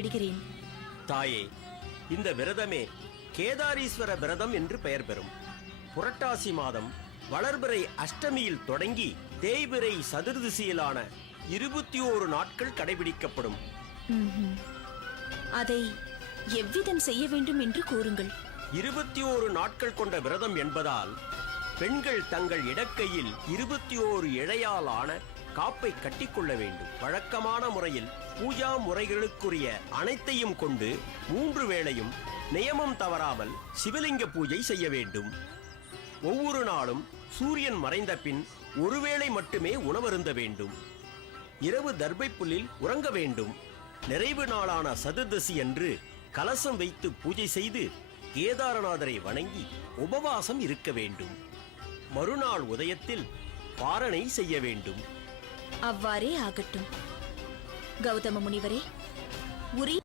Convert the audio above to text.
விடுகிறேன் தாயே இந்த விரதமே கேதாரீஸ்வர விரதம் என்று பெயர் பெறும். புரட்டாசி மாதம் வளர்பிறை அஷ்டமியில் தொடங்கி தேய்பிறை சதுர்திசியிலான இருபத்தி ஓரு நாட்கள் கடைபிடிக்கப்படும். அதை எவ்விதம் செய்ய வேண்டும் என்று கூறுங்கள். இருபத்தி ஓரு நாட்கள் கொண்ட விரதம் என்பதால் பெண்கள் தங்கள் இடக்கையில் இருபத்தி ஓரு இழையால் ஆன காப்பை கட்டிக்கொள்ள வேண்டும். வழக்கமான முறையில் பூஜா முறைகளுக்குரிய அனைத்தையும் கொண்டு மூன்று வேளையும் நியமம் தவறாமல் சிவலிங்க பூஜை செய்ய வேண்டும். ஒவ்வொரு நாளும் சூரியன் மறைந்த பின் ஒருவேளை மட்டுமே உணவருந்த வேண்டும். இரவு தர்பை உறங்க வேண்டும். நிறைவு நாளான சதுர்தசி அன்று கலசம் வைத்து பூஜை செய்து கேதாரநாதரை வணங்கி உபவாசம் இருக்க வேண்டும். மறுநாள் உதயத்தில் பாரணை செய்ய வேண்டும். அவ்வாறே ஆகட்டும். கௌதம முனிவரே உரிய